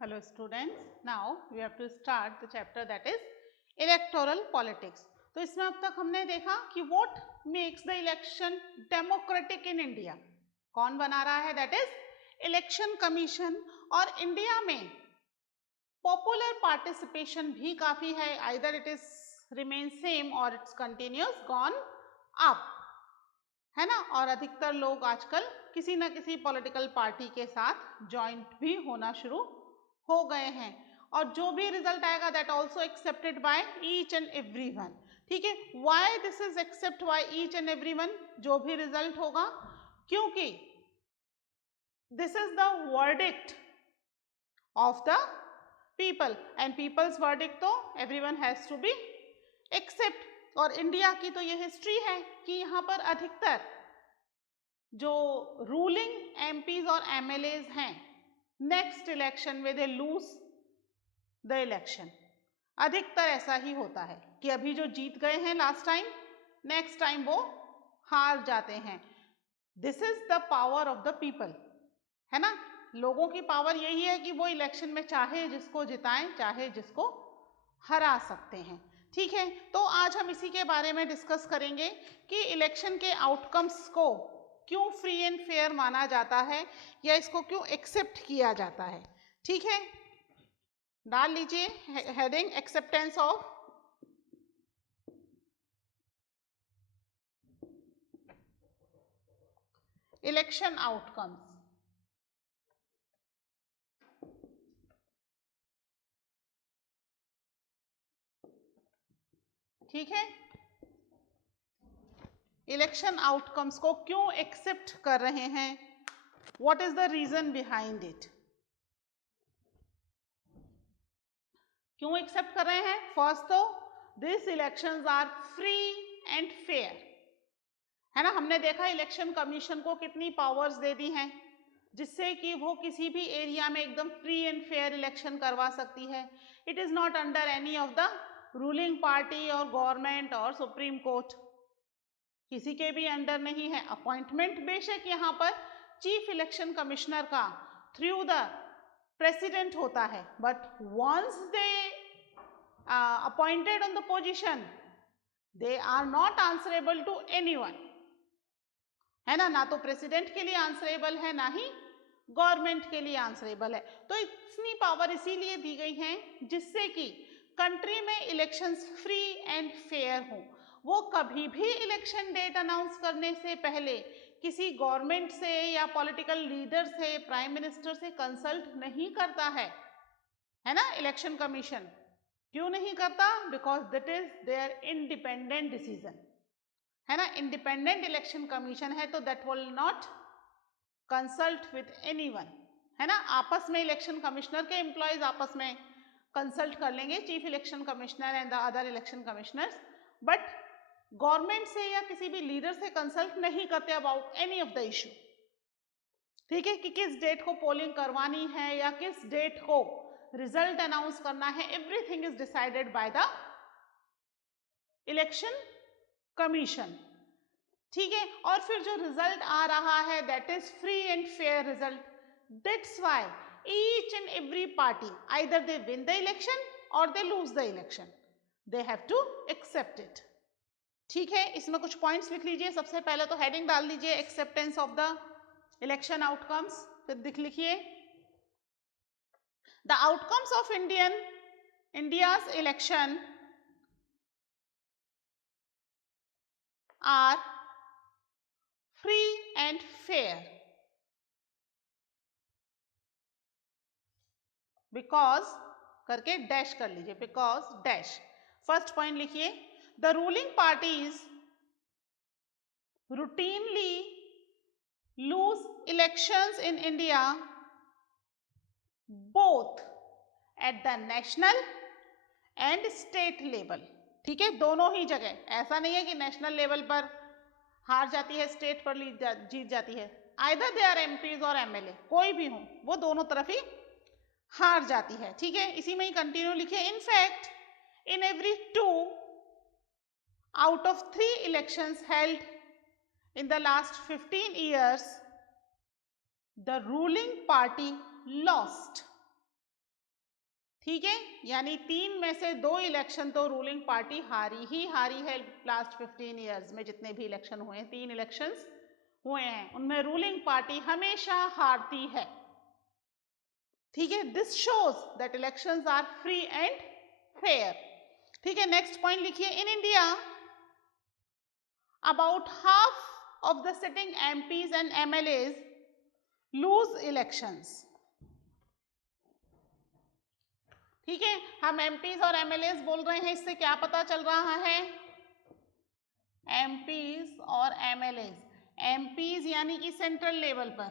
Hello students, now we have to start the chapter that is electoral politics. तो इसमें अब तक हमने देखा कि what makes the election democratic in India. कौन बना रहा है, that is election commission. और इंडिया में popular participation भी काफी है, either it is remain same or it's continuous gone up, है ना. और अधिकतर लोग आजकल किसी ना किसी पॉलिटिकल पार्टी के साथ ज्वाइंट भी होना शुरू हो गए हैं, और जो भी रिजल्ट आएगा that also accepted by each and everyone. ठीक है, why this is accept by each and everyone, जो भी रिजल्ट होगा, क्योंकि this is the verdict of the people and people's verdict तो everyone has to be accept. और India की तो ये हिस्ट्री है कि यहाँ पर अधिकतर जो रूलिंग एमपीज और एमएलएज हैं, नेक्स्ट इलेक्शन में दे लूज द इलेक्शन. अधिकतर ऐसा ही होता है कि अभी जो जीत गए हैं लास्ट टाइम, नेक्स्ट टाइम वो हार जाते हैं. This is the power of the people, है ना. लोगों की पावर यही है कि वो इलेक्शन में चाहे जिसको जिताएं, चाहे जिसको हरा सकते हैं. ठीक है, तो आज हम इसी के बारे में डिस्कस करेंगे कि इलेक्शन के आउटकम्स को क्यों फ्री एंड फेयर माना जाता है या इसको क्यों एक्सेप्ट किया जाता है. ठीक है, डाल लीजिए heading acceptance of election outcomes. ठीक है, इलेक्शन आउटकम्स को क्यों एक्सेप्ट कर रहे हैं, what is the reason behind it. क्यों एक्सेप्ट कर रहे हैं. फर्स्ट तो this elections are free and fair, है ना. हमने देखा इलेक्शन कमीशन को कितनी पावर्स दे दी हैं, जिससे कि वो किसी भी एरिया में एकदम फ्री एंड फेयर इलेक्शन करवा सकती है. It is not under any of the ruling party और गवर्नमेंट और सुप्रीम कोर्ट, किसी के भी अंडर नहीं है. अपॉइंटमेंट बेशक यहाँ पर चीफ इलेक्शन कमिश्नर का थ्रू द प्रेसिडेंट होता है, but once they appointed on the position they are not answerable to anyone, है ना. ना तो प्रेसिडेंट के लिए आंसरेबल है, ना ही गवर्नमेंट के लिए आंसरेबल है. तो इतनी पावर इसीलिए दी गई है जिससे कि कंट्री में इलेक्शंस फ्री एंड फेयर हो. वो कभी भी इलेक्शन डेट अनाउंस करने से पहले किसी गवर्नमेंट से या पॉलिटिकल लीडर से, प्राइम मिनिस्टर से कंसल्ट नहीं करता है ना. इलेक्शन कमीशन क्यों नहीं करता, because that is their independent decision, है ना. इंडिपेंडेंट इलेक्शन कमीशन है तो that will not consult with anyone, है ना. आपस में इलेक्शन कमिश्नर के एम्प्लॉयज आपस में कंसल्ट कर लेंगे, chief election commissioner and the other election commissioners, but government से या किसी भी लीडर से कंसल्ट नहीं करते about any of the issue. ठीक है, कि किस डेट को पोलिंग करवानी है या किस डेट को रिजल्ट अनाउंस करना है, everything is decided by the election commission. ठीक है, और फिर जो रिजल्ट आ रहा है that is free and fair result. That's why each and every party either they win the election और they lose the election, they have to accept it. ठीक है, इसमें कुछ पॉइंट्स लिख लीजिए. सबसे पहले तो हेडिंग डाल लीजिए acceptance of the election outcomes, फिर लिखिए the outcomes of India's election are free and fair because करके डैश कर लीजिए, बिकॉज डैश. फर्स्ट पॉइंट लिखिए the ruling parties routinely lose elections in India both at the national and state level. ठीक है, दोनों ही जगह. ऐसा नहीं है कि नेशनल लेवल पर हार जाती है, स्टेट पर जीत जाती है. आइदर दे आर एमपीज और एमएलए, कोई भी हो, वो दोनों तरफ ही हार जाती है. ठीक है, इसी में ही कंटिन्यू लिखिए in fact in every 2 out of 3 elections held in the last 15 years, the ruling party lost ठीक है, यानी 3 में से 2 इलेक्शन तो रूलिंग पार्टी हारी है लास्ट 15 ईयर्स में। जितने भी इलेक्शन हुए हैं, 3 इलेक्शंस हुए हैं, उनमें रूलिंग पार्टी हमेशा हारती है। ठीक है, this shows that elections are free and fair. ठीक है, नेक्स्ट पॉइंट लिखिए, in India about half of the sitting MPs and MLAs lose elections. ठीक है, हम एमपीज और एमएलएज बोल रहे हैं, इससे क्या पता चल रहा है? एमपीज और एमएलएज, एमपीज यानी कि सेंट्रल लेवल पर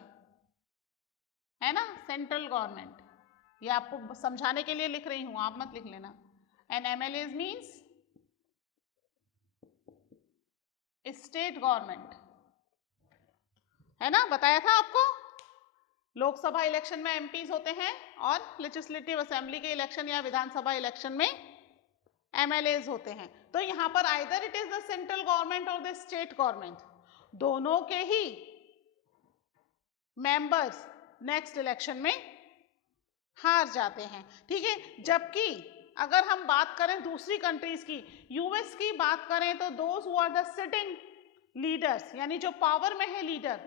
है ना, सेंट्रल गवर्नमेंट। ये आपको समझाने के लिए लिख रही हूं, आप मत लिख लेना। And MLAs means state government, है ना, बताया था आपको। लोकसभा इलेक्शन में एमपीज होते हैं और लेजिस्लेटिव असेंबली के इलेक्शन या विधानसभा इलेक्शन में एमएलएज होते हैं। तो यहां पर either it is the central government और द स्टेट गवर्नमेंट, दोनों के ही मेंबर्स नेक्स्ट इलेक्शन में हार जाते हैं। ठीक है, जबकि अगर हम बात करें दूसरी कंट्रीज की, यूएस की बात करें, तो those who are the sitting leaders, यानी जो पावर में है लीडर,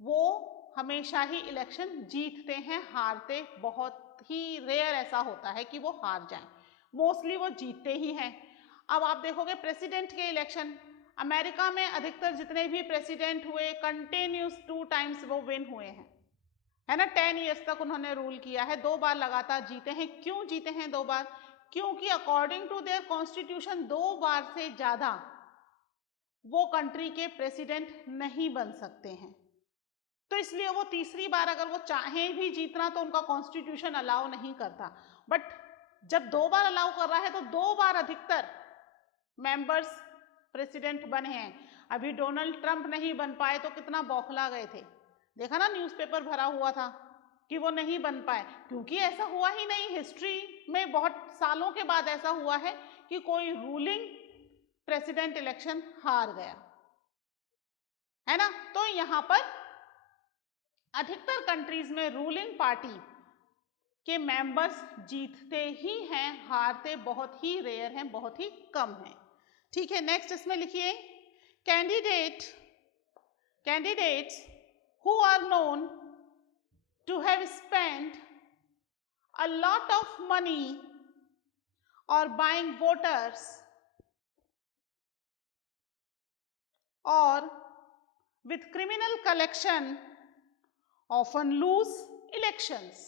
वो हमेशा ही इलेक्शन जीतते हैं, हारते बहुत ही रेयर ऐसा होता है कि वो हार जाएं, मोस्टली वो जीतते ही हैं। अब आप देखोगे प्रेसिडेंट के इलेक्शन, अमेरिका में अधिकतर जितने भी प्रेसिडेंट हुए कंटिन्यूस 2 टाइम्स वो विन हुए हैं, है ना, 10 ईयर्स तक उन्होंने रूल किया है, 2 बार लगातार जीते हैं। क्यों जीते हैं 2 बार? क्योंकि अकॉर्डिंग टू देयर कॉन्स्टिट्यूशन 2 बार से ज्यादा वो कंट्री के प्रेसिडेंट नहीं बन सकते हैं। तो इसलिए वो तीसरी बार अगर वो चाहें भी जीतना तो उनका कॉन्स्टिट्यूशन अलाउ नहीं करता। बट जब 2 बार अलाउ कर रहा है तो 2 बार अधिकतर मेंबर्स प्रेसिडेंट बने हैं। अभी डोनाल्ड ट्रंप नहीं बन पाए तो कितना बौखला गए थे, देखा ना, न्यूज़पेपर भरा हुआ था कि वो नहीं बन पाए, क्योंकि ऐसा हुआ ही नहीं। हिस्ट्री में बहुत सालों के बाद ऐसा हुआ है कि कोई रूलिंग प्रेसिडेंट इलेक्शन हार गया, है ना। तो यहां पर अधिकतर कंट्रीज में रूलिंग पार्टी के मेंबर्स जीतते ही हैं, हारते बहुत ही रेयर हैं, बहुत ही कम हैं। ठीक है, नेक्स्ट इसमें लिखिए, candidates who are known to have spent a lot of money or buying voters or with criminal collection often lose elections।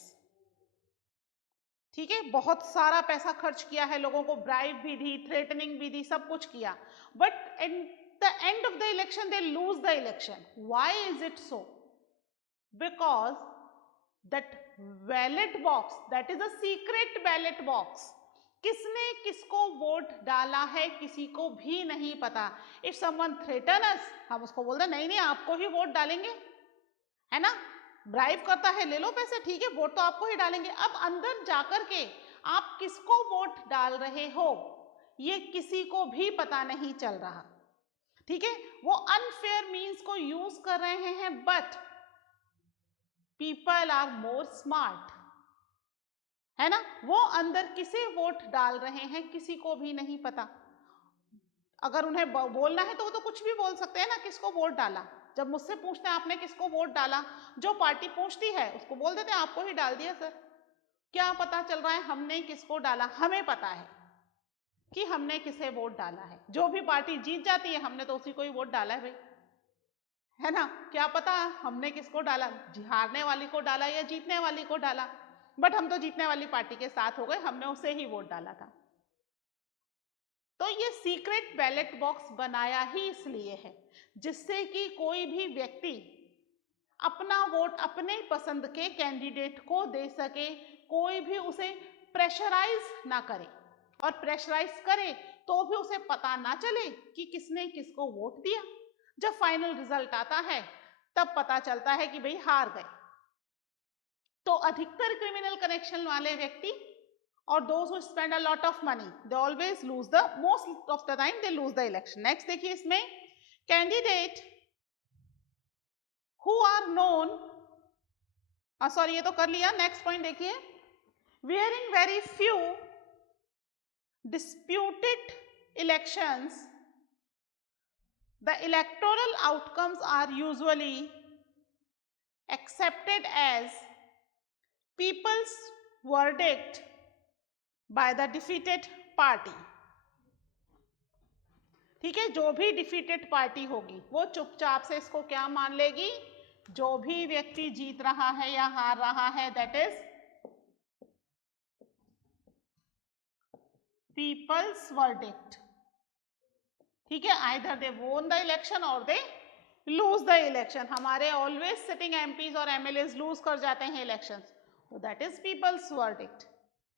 ठीक है, बहुत सारा पैसा खर्च किया है, लोगों को ब्राइब भी दी, थ्रेटनिंग भी दी, सब कुछ किया, but in the end of the election they lose the election. Why is it so? Because that ballot box, that is a secret ballot box, किसने किसको वोट डाला है किसी को भी नहीं पता। If someone threaten us, हम उसको बोलते नहीं नहीं आपको ही वोट डालेंगे, है ना, ब्राइब करता है, ले लो पैसे, ठीक है, वोट तो आपको ही डालेंगे। अब अंदर जाकर के आप किसको वोट डाल रहे हो ये किसी को भी पता नहीं चल रहा। ठीक है, वो अनफेयर मीन्स को यूज कर रहे हैं, but people are more smart, है ना, वो अंदर किसे वोट डाल रहे हैं किसी को भी नहीं पता। अगर उन्हें बोलना है तो वो तो कुछ भी बोल सकते हैं ना, किसको वोट डाला। जब मुझसे पूछते हैं आपने किसको वोट डाला, जो पार्टी पूछती है उसको बोल देते हैं आपको ही डाल दिया सर। क्या पता चल रहा है हमने किसको डाला? हमें पता है कि हमने किसे वोट डाला है। जो भी पार्टी जीत जाती है हमने तो उसी को ही वोट डाला है भाई, है ना। क्या पता हमने किसको डाला, हारने वाली को डाला या जीतने वाली को डाला, बट हम तो जीतने वाली पार्टी के साथ हो गए, हमने उसे ही वोट डाला था। तो ये सीक्रेट बैलेट बॉक्स बनाया ही इसलिए है जिससे कि कोई भी व्यक्ति अपना वोट अपने पसंद के कैंडिडेट को दे सके, कोई भी उसे प्रेशराइज ना करे, और प्रेशराइज करे तो भी उसे पता ना चले कि किसने किसको वोट दिया। जब फाइनल रिजल्ट आता है तब पता चलता है कि भाई हार गए। तो अधिकतर क्रिमिनल कनेक्शन वाले व्यक्ति और those who spend a lot of money, they always lose the most of the time they lose the election। next देखिए इसमें candidate who are known, sorry ये तो कर लिया। नेक्स्ट पॉइंट देखिए, wherein very few disputed elections, the electoral outcomes are usually accepted as people's verdict by the defeated party. ठीक है, जो भी डिफीटेड पार्टी होगी वो चुपचाप से इसको क्या मान लेगी, जो भी व्यक्ति जीत रहा है या हार रहा है दैट इज पीपल्स वर्डिक्ट. ठीक है, either they won the election और दे लूज द इलेक्शन. हमारे ऑलवेज सिटिंग एमपीज और एमएलएज लूज कर जाते हैं इलेक्शंस, तो दैट इज पीपल्स वर्डिक्ट.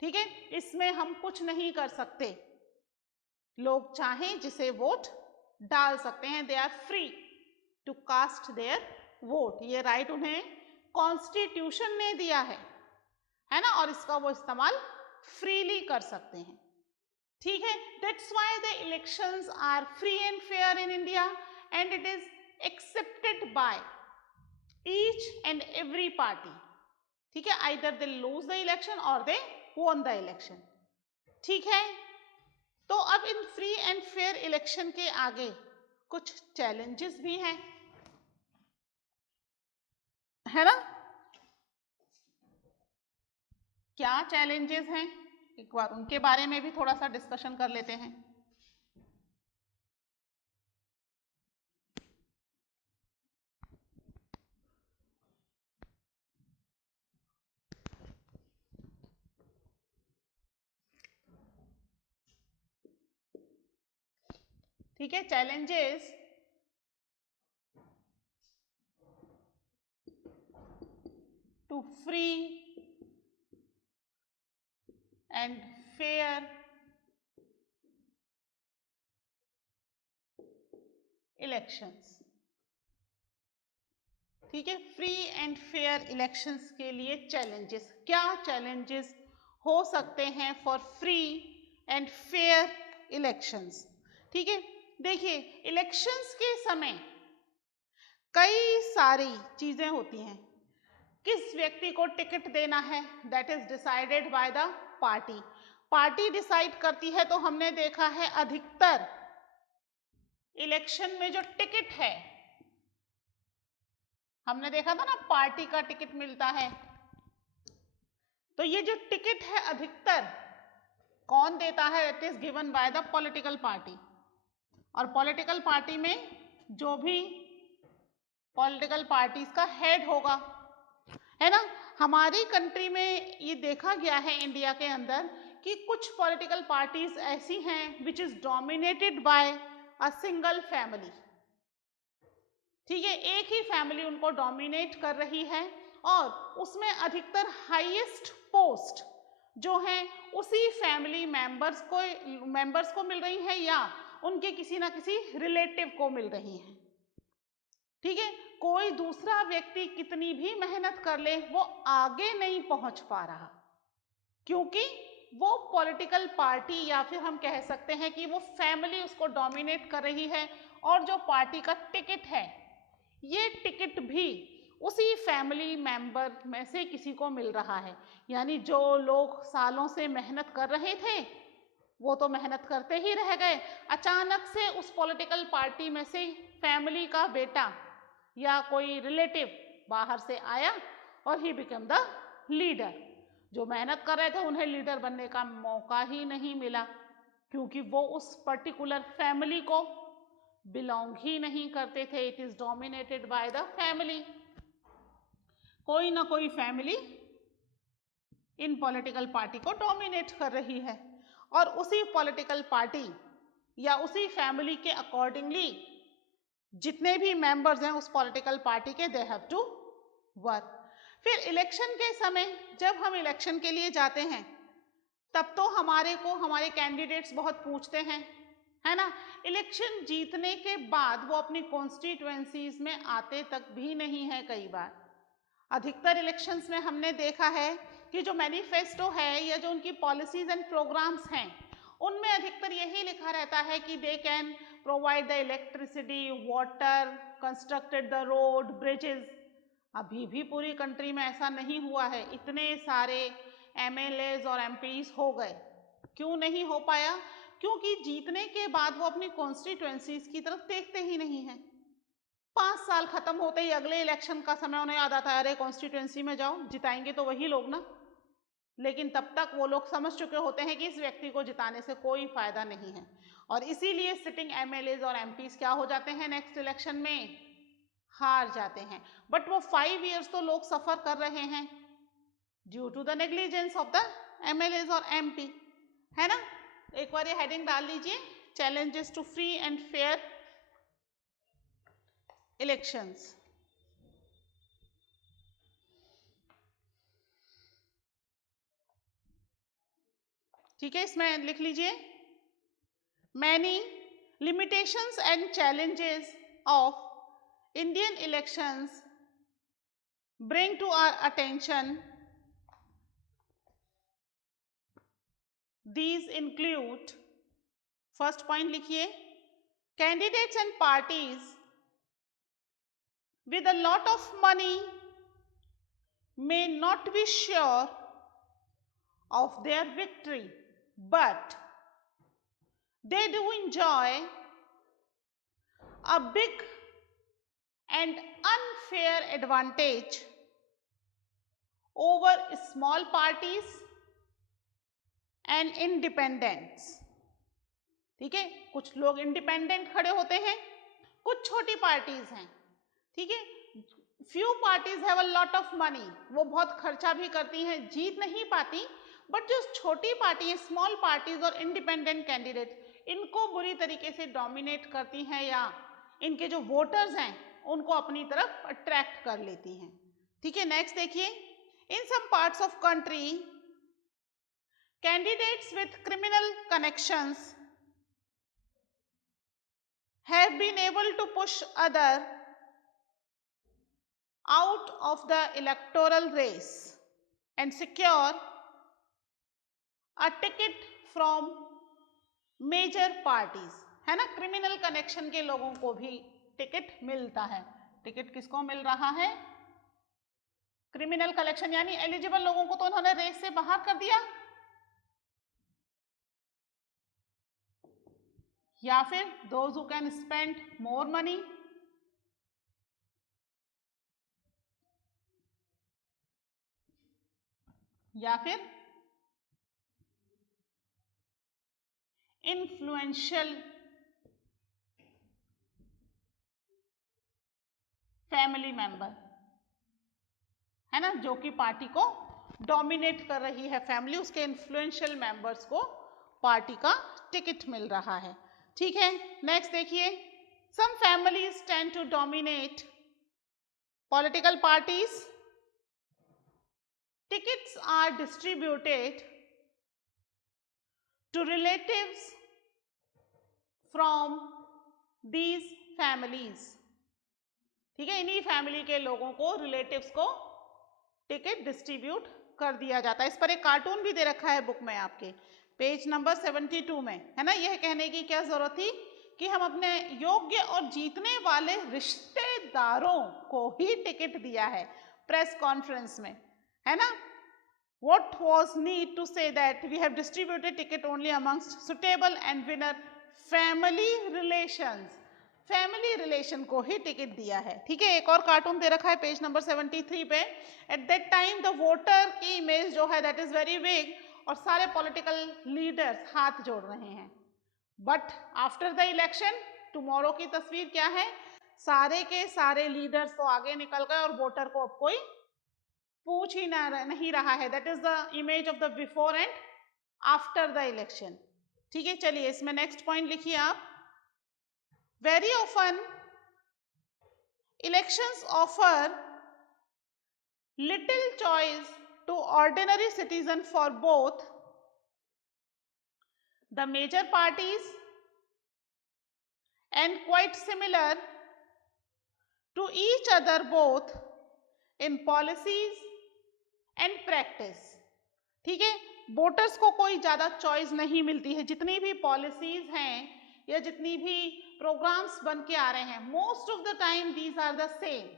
ठीक है, इसमें हम कुछ नहीं कर सकते. लोग चाहें जिसे वोट डाल सकते हैं, they are free to cast their vote. ये राइट उन्हें कॉन्स्टिट्यूशन ने दिया है ना, और इसका वो इस्तेमाल फ्रीली कर सकते हैं. ठीक है, that's why the elections are free and fair in India and it is accepted by each and every party. ठीक है, either they lose the election और दे वोन द इलेक्शन. ठीक है, तो अब in free and fair election के आगे कुछ चैलेंजेस भी हैं, है ना. क्या चैलेंजेस हैं, एक बार उनके बारे में भी थोड़ा सा डिस्कशन कर लेते हैं. ठीक है, challenges to free and fair elections. ठीक है, फ्री एंड फेयर इलेक्शंस के लिए चैलेंजेस, क्या चैलेंजेस हो सकते हैं for free and fair elections. ठीक है, देखिए इलेक्शंस के समय कई सारी चीजें होती हैं. किस व्यक्ति को टिकट देना है that is decided by the party. Party decide करती है. तो हमने देखा है अधिकतर इलेक्शन में जो टिकट है, हमने देखा था ना पार्टी का टिकट मिलता है. तो ये जो टिकट है अधिकतर कौन देता है, it is given by the political party. और पॉलिटिकल पार्टी में जो भी पॉलिटिकल पार्टीज का हेड होगा, है ना. हमारी कंट्री में ये देखा गया है इंडिया के अंदर कि कुछ पॉलिटिकल पार्टीज ऐसी हैं which is dominated by a single family. ठीक है, एक ही फैमिली उनको डोमिनेट कर रही है और उसमें अधिकतर हाईएस्ट पोस्ट जो है उसी फैमिली मेंबर्स को मिल रही है या उनके किसी ना किसी रिलेटिव को मिल रही है. ठीक है, कोई दूसरा व्यक्ति कितनी भी मेहनत कर ले वो आगे नहीं पहुंच पा रहा, क्योंकि वो पॉलिटिकल पार्टी या फिर हम कह सकते हैं कि वो फैमिली उसको डोमिनेट कर रही है. और जो पार्टी का टिकट है, ये टिकट भी उसी फैमिली मेंबर में से किसी को मिल रहा है. यानी जो लोग सालों से मेहनत कर रहे थे वो तो मेहनत करते ही रह गए. अचानक से उस पॉलिटिकल पार्टी में से फैमिली का बेटा या कोई रिलेटिव बाहर से आया और ही बिकम द लीडर. जो मेहनत कर रहे थे उन्हें लीडर बनने का मौका ही नहीं मिला, क्योंकि वो उस पर्टिकुलर फैमिली को बिलोंग ही नहीं करते थे. It is dominated by the family. कोई ना कोई फैमिली इन पॉलिटिकल पार्टी को डोमिनेट कर रही है और उसी पॉलिटिकल पार्टी या उसी फैमिली के अकॉर्डिंगली जितने भी मेंबर्स हैं उस पॉलिटिकल पार्टी के दे हैव टू वर्क. फिर इलेक्शन के समय जब हम इलेक्शन के लिए जाते हैं तब तो हमारे कैंडिडेट्स बहुत पूछते हैं, है ना. इलेक्शन जीतने के बाद वो अपनी कॉन्स्टिट्यूएंसीज में आते तक भी नहीं है. कई बार अधिकतर इलेक्शंस में हमने देखा है कि जो मैनिफेस्टो है या जो उनकी पॉलिसीज एंड प्रोग्राम्स हैं उनमें अधिकतर यही लिखा रहता है कि they can provide the electricity, water, constructed the road, bridges. अभी भी पूरी कंट्री में ऐसा नहीं हुआ है. इतने सारे MLAs और MPs हो गए। क्यों नहीं हो पाया? क्योंकि जीतने के बाद वो अपनी कॉन्स्टिट्यूएंसीज की तरफ देखते ही नहीं है। 5 साल खत्म होते ही अगले इलेक्शन का समय उन्हें याद आता है, अरे कॉन्स्टिट्यूएंसी में जाओ, जिताएंगे तो वही लोग ना। लेकिन तब तक वो लोग समझ चुके होते हैं कि इस व्यक्ति को जिताने से कोई फायदा नहीं है, और इसीलिए सिटिंग MLAs और MPs क्या हो जाते हैं नेक्स्ट इलेक्शन में? हार जाते हैं। बट वो 5 years तो लोग सफर कर रहे हैं due to the negligence of the MLAs और MP, है ना। एक बार ये हेडिंग डाल लीजिए, challenges to free and fair elections. ठीक है, इसमें लिख लीजिए, many limitations and challenges of Indian elections bring to our attention. These include, first point लिखिए, candidates and parties with a lot of money may not be sure of their victory, but they do enjoy a big and unfair advantage over small parties and independents. ठीक है, कुछ लोग independent खड़े होते हैं, कुछ छोटी पार्टीज हैं, ठीक है। Few parties have a lot of money, वो बहुत खर्चा भी करती हैं, जीत नहीं पाती, बट जो छोटी पार्टी है, स्मॉल पार्टीज और इंडिपेंडेंट कैंडिडेट, इनको बुरी तरीके से डोमिनेट करती हैं या इनके जो वोटर्स हैं उनको अपनी तरफ अट्रैक्ट कर लेती हैं। ठीक है, नेक्स्ट देखिए, in some parts of country candidates with criminal connections have been able to push other out of the electoral race and secure a ticket from major parties, है ना। क्रिमिनल कनेक्शन के लोगों को भी टिकट मिलता है। Ticket किसको मिल रहा है? क्रिमिनल कलेक्शन, यानी एलिजिबल लोगों को तो उन्होंने रेस से बाहर कर दिया, या फिर those who can spend more money, या फिर इन्फ्लुएंशियल फैमिली मेंबर, है ना, जो कि पार्टी को डोमिनेट कर रही है फैमिली, उसके इन्फ्लुएंशियल मेंबर्स को पार्टी का टिकट मिल रहा है। ठीक है, नेक्स्ट देखिए, some families tend to dominate political parties, tickets are distributed to relatives from these families। ठीक है, इन्हीं फैमिली के लोगों को, रिलेटिव्स को टिकट डिस्ट्रीब्यूट कर दिया जाता है। इस पर एक कार्टून भी दे रखा है बुक में आपके, पेज नंबर 72 में, है ना। यह कहने की क्या जरूरत थी कि हम अपने योग्य और जीतने वाले रिश्तेदारों को ही टिकट दिया है प्रेस कॉन्फ्रेंस में, है ना। What was need to say that we have distributed ticket only amongst suitable and winner family relations, family relation को ही टिकट दिया है। ठीक है, एक और कार्टून दे रखा है पेज नंबर 73 पे। At that time the voter की इमेज जो है दैट इज वेरी बिग, और सारे पॉलिटिकल लीडर्स हाथ जोड़ रहे हैं। But after the election tomorrow की तस्वीर क्या है? सारे के सारे लीडर्स तो आगे निकल गए और वोटर को अब कोई पूछ ही नहीं रहा है। That is the image of the before and after the election. ठीक है, चलिए इसमें नेक्स्ट पॉइंट लिखिए आप। Very often elections offer little choice to ordinary citizen for both the major parties and quite similar to each other both in policies and practice. ठीक है, voters को कोई ज्यादा चॉइस नहीं मिलती है। जितनी भी पॉलिसीज हैं या जितनी भी प्रोग्राम्स बन के आ रहे हैं, most of the time these are the same.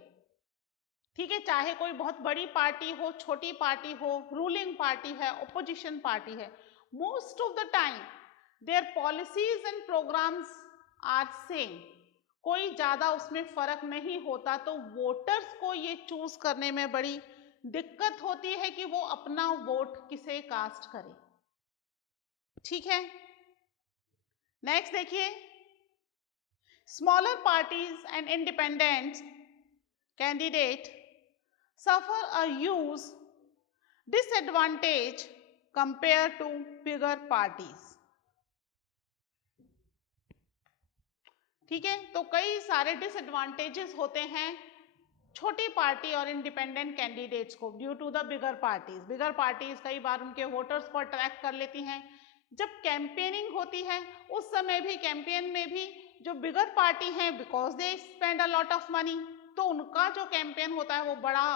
ठीक है, चाहे कोई बहुत बड़ी पार्टी हो, छोटी पार्टी हो, रूलिंग पार्टी है, ओपोजिशन पार्टी है, most of the time their policies and programmes are same, कोई ज्यादा उसमें फर्क नहीं होता। तो वोटर्स को ये चूज करने में बड़ी दिक्कत होती है कि वो अपना वोट किसे कास्ट करे। ठीक है, नेक्स्ट देखिए, smaller parties and independent candidate suffer a huge disadvantage compared to bigger parties। ठीक है, तो कई सारे डिसएडवांटेजेस होते हैं छोटी पार्टी और इंडिपेंडेंट कैंडिडेट्स को due to the bigger parties. Bigger parties कई बार उनके वोटर्स को अट्रैक्ट कर लेती हैं। जब कैंपेनिंग होती है उस समय भी, कैंपेन में भी जो बिगर पार्टी हैं, because they spend a lot of money, तो उनका जो कैंपेन होता है वो बड़ा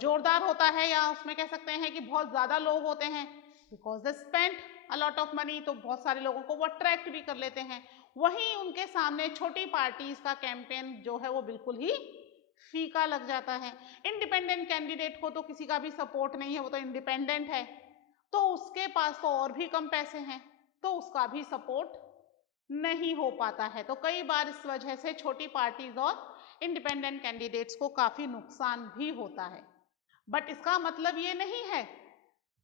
जोरदार होता है, या उसमें कह सकते हैं कि बहुत ज्यादा लोग होते हैं, because they spend a lot of money, तो बहुत सारे लोगों को वो अट्रैक्ट भी कर लेते हैं। वहीं उनके सामने छोटी पार्टीज का कैंपेन जो है वो बिल्कुल ही फीका लग जाता है। इंडिपेंडेंट कैंडिडेट को तो किसी का भी सपोर्ट नहीं है, वो तो इंडिपेंडेंट है, तो उसके पास तो और भी कम पैसे हैं, तो उसका भी सपोर्ट नहीं हो पाता है। तो कई बार इस वजह से छोटी पार्टीज और इंडिपेंडेंट कैंडिडेट्स को काफी नुकसान भी होता है। बट इसका मतलब ये नहीं है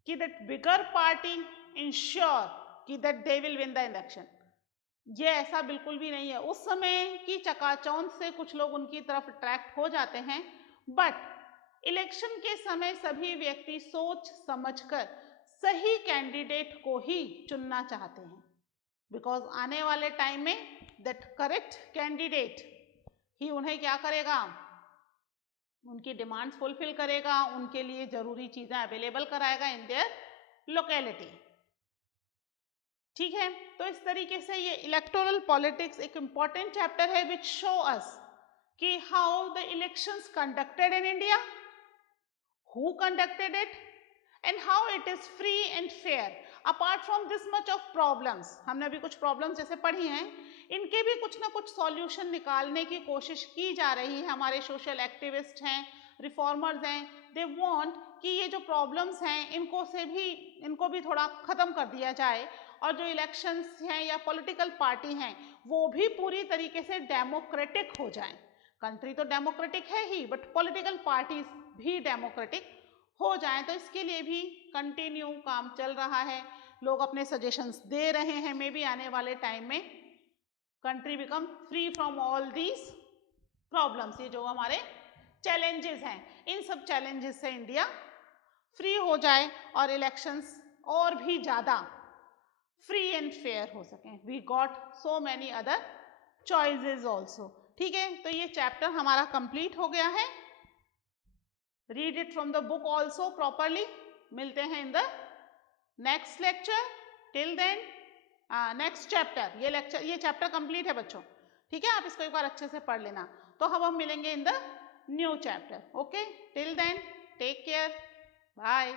कि दैट बिगर पार्टी इंश्योर कि that they will win the election, ये ऐसा बिल्कुल भी नहीं है। उस समय की चकाचौंध से कुछ लोग उनकी तरफ अट्रैक्ट हो जाते हैं, बट इलेक्शन के समय सभी व्यक्ति सोच समझकर सही कैंडिडेट को ही चुनना चाहते हैं, बिकॉज आने वाले टाइम में दैट करेक्ट कैंडिडेट ही उन्हें क्या करेगा, उनकी डिमांड्स फुलफिल करेगा, उनके लिए जरूरी चीजें अवेलेबल कराएगा इन देयर लोकेलिटी। ठीक है, तो इस तरीके से ये इलेक्टोरल पॉलिटिक्स एक इंपॉर्टेंट चैप्टर है विच शो अस कि how the elections conducted in India, who conducted it and how it is free and fair. Apart from this much of problems, हमने अभी कुछ प्रॉब्लम्स जैसे पढ़ी हैं, इनके भी कुछ ना कुछ सॉल्यूशन निकालने की कोशिश की जा रही है। हमारे सोशल एक्टिविस्ट हैं, रिफॉर्मर्स हैं, दे वांट कि ये जो प्रॉब्लम्स हैं इनको भी थोड़ा खत्म कर दिया जाए, और जो इलेक्शंस हैं या पॉलिटिकल पार्टी हैं वो भी पूरी तरीके से डेमोक्रेटिक हो जाएं। कंट्री तो डेमोक्रेटिक है ही, बट पॉलिटिकल पार्टीज भी डेमोक्रेटिक हो जाएं। तो इसके लिए भी कंटिन्यू काम चल रहा है, लोग अपने सजेशंस दे रहे हैं। मे बी आने वाले टाइम में country become free from all these problems, ये जो हमारे चैलेंजेस हैं, इन सब चैलेंजेस से इंडिया फ्री हो जाए और इलेक्शंस और भी ज़्यादा फ्री एंड फेयर हो सकें। We got so many other choices also. ठीक है, तो ये चैप्टर हमारा कंप्लीट हो गया है। Read it from the book also properly. मिलते हैं in the next lecture. Till then next chapter, ये चैप्टर कंप्लीट है बच्चों। ठीक है, आप इसको एक बार अच्छे से पढ़ लेना। तो हम मिलेंगे in the new chapter. Okay, till then take care, bye.